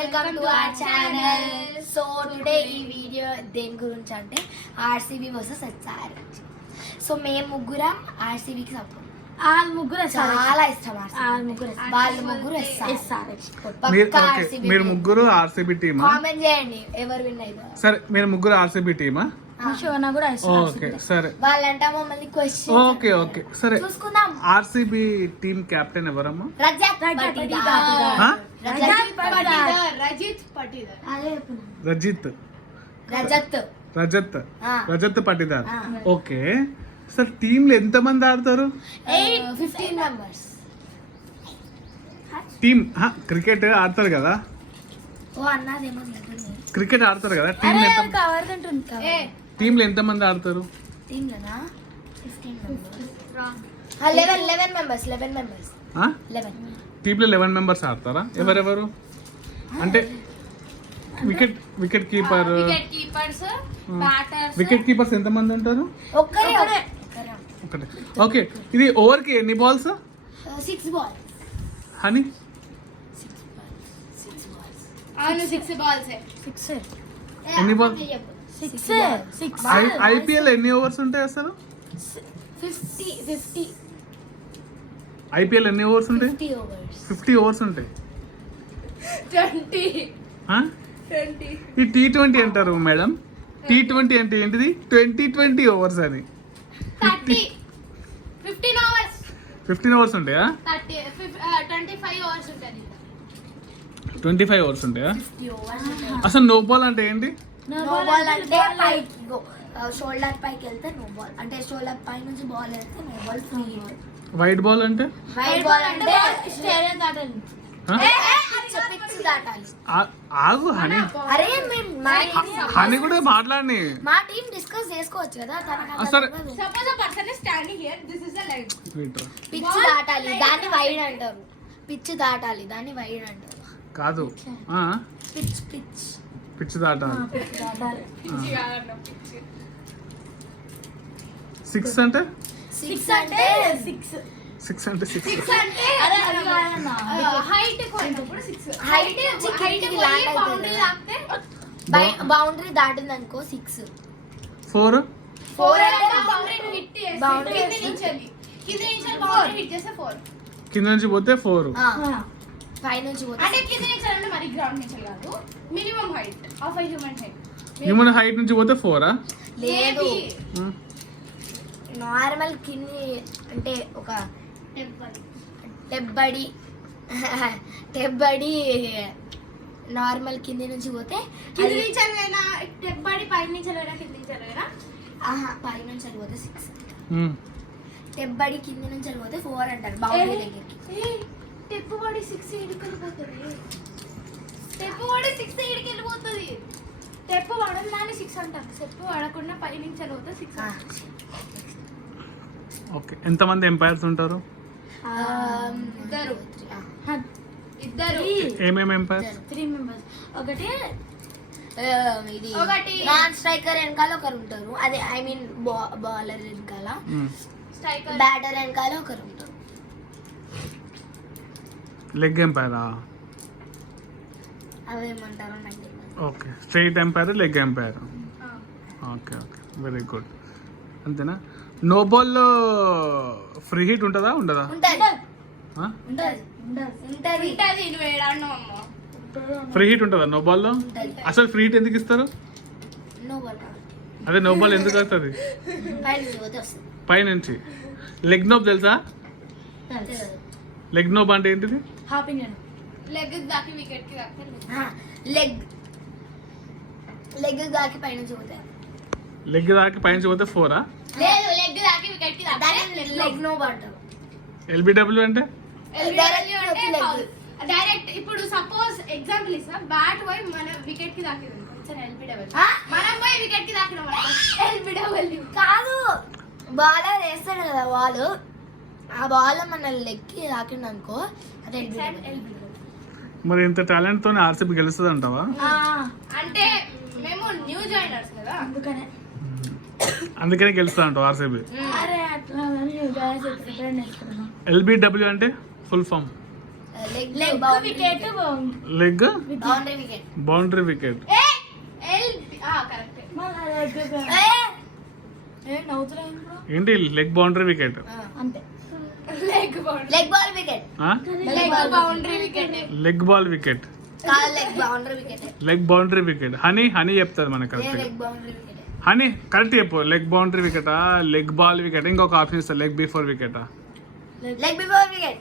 Welcome to our channel. So today ఈ video దేని గురించి అంటే ఆర్సీబీ వర్సెస్ ఎస్ఆర్హెచ్. సో మేము ముగ్గురం ఆర్సీబీకి సపోర్ట్. చాలా ఇష్టం వాళ్ళు ముగ్గురు ఎస్ఆర్హెచ్. మీరు ముగ్గురు ఆర్సీబీ టీమా? కామెంట్ చేయండి ఎవరు విన్ అయ్యారు. సరే మీరు ముగ్గురు ఆర్సీబీ టీమా? ఓకే సరే. వాళ్ళంట మమ్మల్ని క్వశ్చన్. ఓకే ఓకే సరే. చూసుకుందాం. ఆర్సీబీ టీమ్ కెప్టెన్ ఎవరమ్మా? Rajat Patidar. Okay sir, team లో ఎంత మంది ఆడతారు? 15 మెంబర్స్. టీమ్ క్రికెట్ ఆడతారు కదా? ఓ అన్నదేమో క్రికెట్ ఆడతారు కదా? టీమ్ లో ఎంత మంది ఆడతారు? టీమ్ లోనా 15 మెంబర్స్. 11 మెంబర్స్. 11 టీమ్ లో 11 మెంబర్స్ ఆడతారా? ఎవరెవరు అంటే వికెట్ కీపర్, వికెట్ కీపర్స్ ఎంత మంది ఉంటారు? ఒకటే. ఓకే, ఇది ఓవర్ కి ఎన్ని బాల్స్? 6 balls. Honey 6 balls. ఎన్ని బాల్? ఐపీఎల్ ఎన్ని ఓవర్స్ ఉంటాయి అసలు? 50. ఐపీఎల్ ఎన్ని ఓవర్స్ ఉంటాయి? 50 ఓవర్స్ ఉంటాయి. 20. ఈ T20 అంటారు మేడం. T20 అంటే ఏంటిది? 20 ఓవర్స్ అని. 15 hours. 15 ఓవర్స్ ఉంటాయా? 25 hours ఉంటుంది. 25 ఓవర్స్ ఉంటాయా? అసలు నో బాల్ అంటే ఏంటి? నో బాల్ అంటే పైకి షోల్డర్ పైకి వెళ్తే నో బాల్, అంటే షోల్డర్ పై నుంచి బాల్ వెళ్తే no ball, free hit. Wide ball అంటే? వైట్ బాల్ అంటే స్టేడియం దాటాలి. పిచ్ దాటాలి. ఆగు హనీ. అరే హనీ కూడా మాట్లాడి మా టీం డిస్కస్ చేసుకోవచ్చు కదా. సరే. Suppose a person is standing here, this is a line. Pitch దాటాలి దాన్ని వైడ్ అంటారు. పిచ్ దాటాలి దాన్ని వైడ్ అంటారు. కాదు, పిచ్ దాటాలి. 6 అంటే? 6 అంటే 6 అంటే 6 అంటే హైట్ కొన్నప్పుడు 6. హైట్ బౌండరీ దాటితే బౌండరీ దాటింది అనుకో 6. 4 అంటే బౌండరీ హిట్ చేసి కింద నుంచి బౌండరీ హిట్ చేస్తే 4. కింద నుంచి పోతే 4. పై నుంచి పోతే అంటే కింద నుంచి అంటే మరి గ్రౌండ్ నుంచి కాదు, minimum height of a human height. Human height నుంచి పోతే 4 లేదు. నార్మల్ కింది అంటే ఒక టెబ్బడి నార్మల్ కింది నుంచి పోతే కింద నుంచి వెళ్ళినా టెబ్బడి పై నుంచి వెళ్ళినా కింద నుంచి వెళ్ళినా పై నుంచి వెళ్ళిపోతే 6. టెబ్బడి కింది నుంచి వెళ్ళిపోతే 4 అంటారు బౌండరీ దగ్గరికి. టెబ్బడి 6 ఏడికి వెళ్ళిపోతుంది. టెబ్బడి 6 ఏడికి వెళ్ళిపోతుంది. టెప్పు పడని 6 అంటారు. టెప్పు పడకుండా పై నుంచి వెళ్ళిపోతే 6. ఓకే, ఎంతమంది ఎంపైర్స్ ఉంటారు? ఇద్దరు. ఏమేమి ఎంపైర్స్? 3 members. ఒకటి నాన్ స్ట్రైకర్ వెనకాల ఒకరు ఉంటారు. అదే ఐ మీన్ బౌలర్ వెనకాల, స్ట్రైకర్ బ్యాటర్ వెనకాల ఒకరు ఉంటారు. లెగ్ ఎంపైరా? అవేమంటారు నాకు. Okay, straight umpire, leg umpire. Okay okay, very good. అంతేనా? నో బాల్లో ఫ్రీ హిట్ ఉంటుందా ఉండదా? ఫ్రీ హిట్ ఉంటుందా నో బాల్లో? అసలు ఫ్రీ హిట్ ఎందుకు ఇస్తారు? అదే నో బాల్ ఎందుకు వస్తుంది? పై నుంచి. లెగ్ నోబ్ తెలుసా? లెగ్ నోబ్ అంటే ఏంటిది? లెగ్ దాకి వికెట్ కి లెగ్ దాకి పై నుంచి పోతాయి. లెగ్ దాకి పై నుంచి పోతే 4. లేదు, లెగ్ దాకి వికెట్ కి లెగ్ నోబ్ అంటారు. ఎల్బిడబ్ల్యూ అంటే? డైరెక్ట్. ఇప్పుడు సపోజ్ ఎగ్జాంపుల్ ఇస్తా, బ్యాట్ పోయి మన వికెట్ కి దాకింది. మనం పోయి వికెట్ కి దాకినాం ఎల్బిడబ్ల్యూ కాదు. బాలర్ వేస్తాడు కదా బాల్, ఆ బాల్ మన లెగ్ కి దాకింది అనుకో, అదే మరి ఇంత టాలెంట్ తోనే ఆర్సీబీ గెలుస్తుంది అంటావా? అంటే మేము న్యూ జాయినర్స్ కదా, అందుకనే గెలుస్తా అంటావు ఆర్సీబీ. ఎల్బిడబ్ల్యూ అంటే full form? Leg leg wicket leg boundary wicket. Boundary wicket. Correct నవ్వుతున్నా ఏంటి లెగ్ బౌండరీ వికెట్? అంతే leg ball wicket. Boundary wicket leg ball wicket, leg boundary wicket. Leg boundary wicket. Honey చెప్తారు మనకు correct. Leg boundary wicket. Honey correct చెప్పు. Leg boundary వికెటా, leg ball wicket? ఇంకొక option ఇస్తా, leg before వికెటా? Leg before wicket.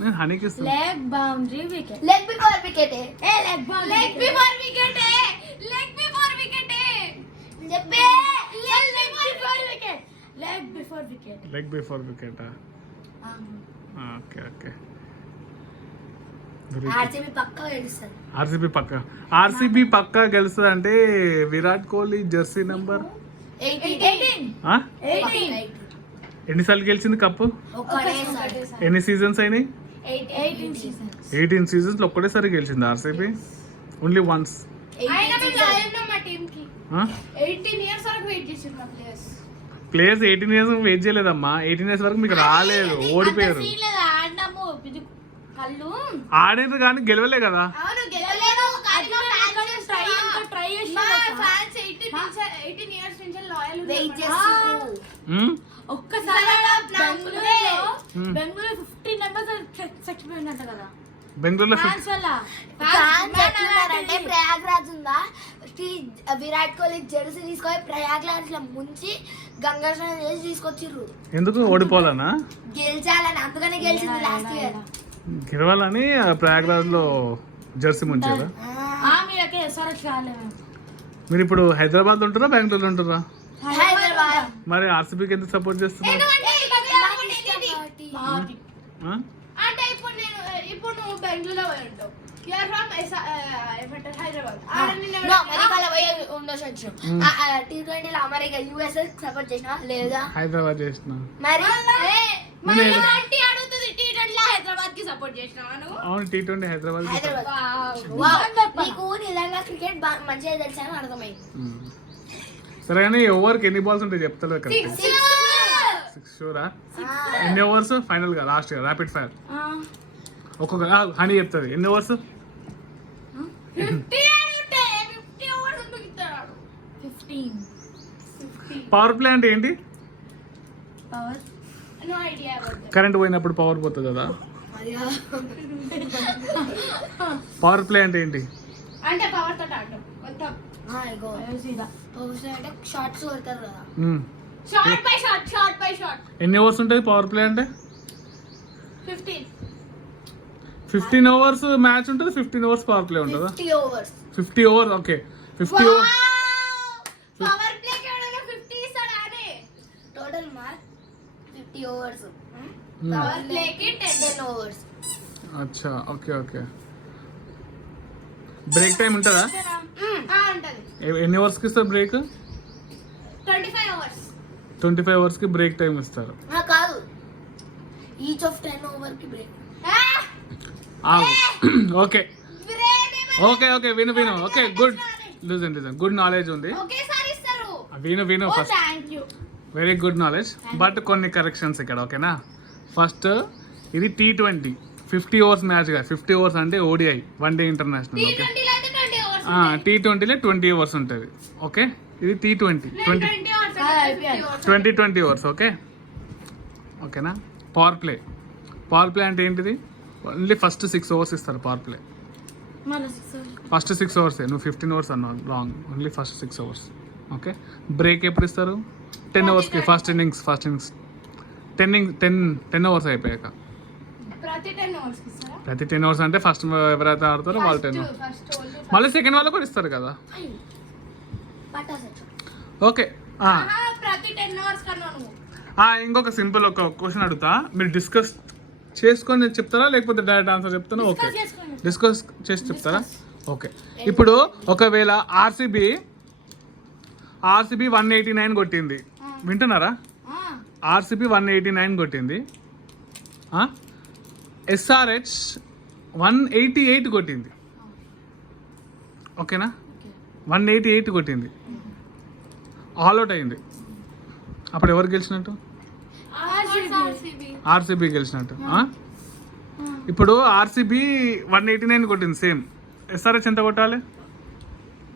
నేను హనీకి ఇస్తాను. Leg boundary wicket. Leg before wicket. Leg before wicket. Leg before wicket చెప్పే. Leg before wicket. Leg before wicket. Leg before వికెటా? Okay okay. RCB పక్కా గెలుస్తుంది. ఆర్సీబీ పక్కా గెలుస్తుంది అంటే విరాట్ కోహ్లీ జెర్సీ నంబర్ 18. ఎన్నిసార్లు గెలిచింది కప్పు? ఒక్కటేసారి. ఎన్ని సీజన్స్ అయినాయి? 18 seasons. 18 సీజన్స్ లో ఒక్కటేసారి గెలిచింది ఆర్సీబీ. Only once. అయినా మేము రాయన్నాం మా టీమ్ కి 18 years వరకు వెయిట్ చేసిండు మా ప్లేయర్స్ 18 ఇయర్స్ వెయిట్ చేయలేదమ్మా. 18 ఇయర్స్ వరకు మీకు రాలేదు, ఓడిపోయారు. ఆడినాము కళ్ళు ఆడేది కానీ గెలవలే కదా. అవును గెలవలేదు కానీ మా ఫ్యాన్స్ ట్రై చేసి మా ఫ్యాన్స్ 18 years నుంచి లాయల్ వెయిట్ చేస్తారు. ఒక్కసారి బెంగళూరు 15 members చచ్చిపోయిందంట కదా బెంగళూరులో ఫ్యాన్స్ వల్ల. ఫ్యాన్స్ ఎట్లున్నారంటే ప్రయాగ్రాజ్ ఉందా, విరాట్ కోహ్లీ జెర్సీ తీసుకొని ప్రయాగ్రాజ్ లో ముంచి గంగా స్నానం చేసి తీసుకొచ్చిర్రు. ఎందుకు ఓడిపోవాలనా? గెలిచాలని, అందుకనే గెలిచింది లాస్ట్ ఇయర్. గెలవాలని ప్రయాగ్రాజ్ లో జెర్సీ ముంచారా? మీరకే ఎస్ఆర్ఎస్ రాలేము. మీరు ఇప్పుడు హైదరాబాద్ ఉంటారా, బెంగళూరులో ఉంటారా? హైదరాబాద్. మరి ఆర్సీబీకి ఎందుకు సపోర్ట్ చేస్తున్నారు? అంటే ఇప్పుడు నువ్వు బెంగళూరులో పోయి ఉంటావు. You are from Hyderabad. అమెరికాలో పోయి ఉండొచ్చు. T20 లో అమెరికా యుఎస్ఏ సపోర్ట్ చేసినా లేదా? హైదరాబాద్ చేసిన. మరి అడుగుతుంది T20 లో హైదరాబాద్ కి సపోర్ట్ చేసినావా నువ్వు? అవును, T20 హైదరాబాద్. నీకు నిజంగా క్రికెట్ మంచిగా తెలుసా అని అర్థమైంది. సరే కానీ ఓవర్కి ఎన్ని బాల్స్ ఉంటాయి చెప్తలేదు కదా. 6 షూరా? ఎన్ని ఓవర్స్ ఫైనల్ గా లాస్ట్ గా ర్యాపిడ్ ఫైర్? ఒక్కొక్క హనీ చెప్తుంది ఎన్ని ఓవర్స్. 50 overs ఎందుకు ఇస్తాడు? 15. పవర్ ప్లే అంటే ఏంటి? Power no idea about that. Current పోయినప్పుడు పవర్ పోతుంది కదా. పవర్ ప్లే అంటే ఏంటి? అంటే పవర్ తోటి ఆడటం మొత్తం సీదా అంటే షార్ట్స్ కొడతారు కదా. Short by shot. ఎన్ని ఓవర్స్ ఉంటుంది పవర్ ప్లే అంటే? 15 ఓవర్స్ మ్యాచ్ ఉంటుంది, 15 ఓవర్స్ పవర్ ప్లే ఉంటుందా? 50 overs. Okay 50 overs power play కి ఎవరైనా 50 ఇస్తాడా అనే? Total mark 50 overs. Power play కి 10 ఓవర్స్. అచ్చా ఓకే ఓకే. బ్రేక్ టైం ఉంటుందా? ఉంటది. ఎన్ని ఓవర్స్ కి ఇస్తారు బ్రేక్? 25 overs. 25 ఓవర్స్ కి బ్రేక్ టైం ఇస్తారు. కాదు, ఈచ్ ఆఫ్ 10 ఓవర్ కి బ్రేక్. ఓకే ఓకే ఓకే విను okay good. Listen good knowledge ఉంది. ఒకేసారి ఇస్తారు. విను first. Thank you. Very good knowledge. But కొన్ని కరెక్షన్స్ ఇక్కడ ఓకేనా. ఫస్ట్ ఇది T20 50 ఓవర్స్ మ్యాచ్ కాదు. 50 ఓవర్స్ అంటే ODI, one day international. Okay T20 లో అయితే 20 overs. T20లో 20 ఓవర్స్ ఉంటుంది. ఓకే ఇది T20 20 ఓవర్స్. ఓకే ఓకేనా. పవర్ ప్లే అంటే ఏంటిది? ఓన్లీ ఫస్ట్ 6 ఓవర్స్ ఇస్తారు పవర్ ప్లే. First 6 overs. నువ్వు 15 ఓవర్స్ అన్నావు wrong. Only first 6 overs. Okay. Break ఎప్పుడు ఇస్తారు? 10 ఓవర్స్కి. ఫస్ట్ ఇన్నింగ్స్ 10 ఓవర్స్ అయిపోయాక. ప్రతి 10 overs కి ఇస్తారా? ప్రతి 10 ఓవర్స్ అంటే ఫస్ట్ ఎవరైతే ఆడతారో వాళ్ళు 10 మళ్ళీ సెకండ్ వాళ్ళు కూడా ఇస్తారు కదా. ఓకే ప్రతి 10 overs కన్నా నువ్వు ఇంకొక సింపుల్ ఒక క్వశ్చన్ అడుగుతా. మీరు డిస్కస్ చేసుకొని చెప్తారా లేకపోతే డైరెక్ట్ ఆన్సర్ చెప్తాను? ఓకే డిస్కస్ చేసి చెప్తారా? ఓకే. ఇప్పుడు ఒకవేళ ఆర్సీబీ 189 కొట్టింది, వింటున్నారా? ఆర్సీబీ 189 కొట్టింది, SRH 188 కొట్టింది. ఓకేనా. 188 కొట్టింది, ఆల్ అవుట్ అయింది. అప్పుడు ఎవరు గెలిచినట్టు? ఆర్సీబీ గెలిచినట్టు. ఇప్పుడు ఆర్సీబీ 189 కొట్టింది సేమ్. ఎస్ఆర్హెచ్ ఎంత కొట్టాలి?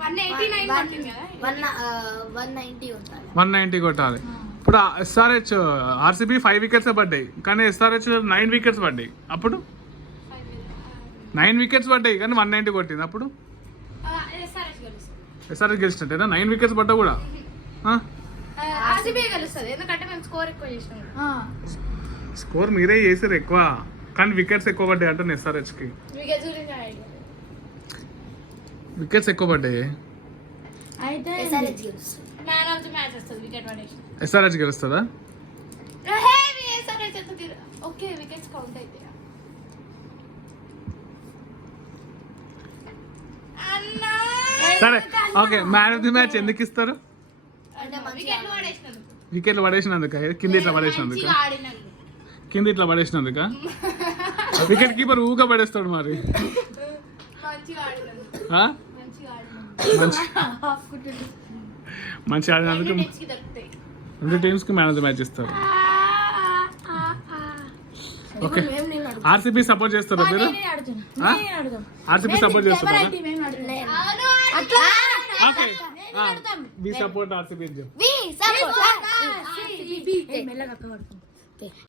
189 కొట్టింది కదా. 190 ఉంటాయి. 190 కొట్టాలి. ఇప్పుడు ఎస్ఆర్హెచ్ ఆర్సీబీ 5 వికెట్స్ పడ్డాయి కానీ ఎస్ఆర్హెచ్ 9 వికెట్స్ పడ్డాయి. అప్పుడు 9 వికెట్స్ పడ్డాయి కానీ 190 కొట్టింది. అప్పుడు SRH గెలుస్తుంది. ఎస్ఆర్హెచ్ గెలిచినట్టేనా? 9 వికెట్స్ పడ్డా కూడా RCB గెలుస్తుంది ఎందుకంటే మేము స్కోర్ ఎక్కువ చేసినాం. స్కోర్ మీరే చేసారు ఎక్కువ కానీ వికెట్స్ ఎక్కువ పడ్డాయి అంటే ఎస్ఆర్హెచ్కి వికెట్స్ గురించి idea. వికెట్స్ ఎక్కువ పడ్డాయి. అయితే SRH గెలుస్తుంది. మ్యాన్ ఆఫ్ ది మ్యాచ్ వస్తుంది వికెట్ పడేసి. ఎస్ఆర్హెచ్ గెలుస్తుందా? SRH వస్తుంది. ఓకే వికెట్స్ కౌంట్ అయితే అన్నా సరే okay. Man of the match ఎందుకు ఇస్తారు? అంటే వికెట్లు పడేసినందుకు. వికెట్లు పడేసినందుక? కింద ఇట్లా పడేసినందుక? మంచిగా ఆడినందుకు. కింద ఇట్లా పడేసినందుక? వికెట్ కీపర్ ఊగా పడేస్తాడు మరి. మంచిగా ఆడినందుకు. ఆ? మంచిగా ఆడినందుకు. మంచి ఆడినందుకు అన్ని teams కి దొరుకుతాయి. రెండు టీమ్స్ కి మ్యాన్ ఆఫ్ ది మ్యాచ్ ఇస్తారు. ఓకే. మేము నేను అడుగుతాం. ఆర్సీబీ సపోర్ట్ చేస్తారా మీరు? ఆ? ఆర్సీబీ సపోర్ట్ చేస్తారా? అట్లా okay. Be support RCB. We support RCB. మెల్లగా అక్క పడుతుంది.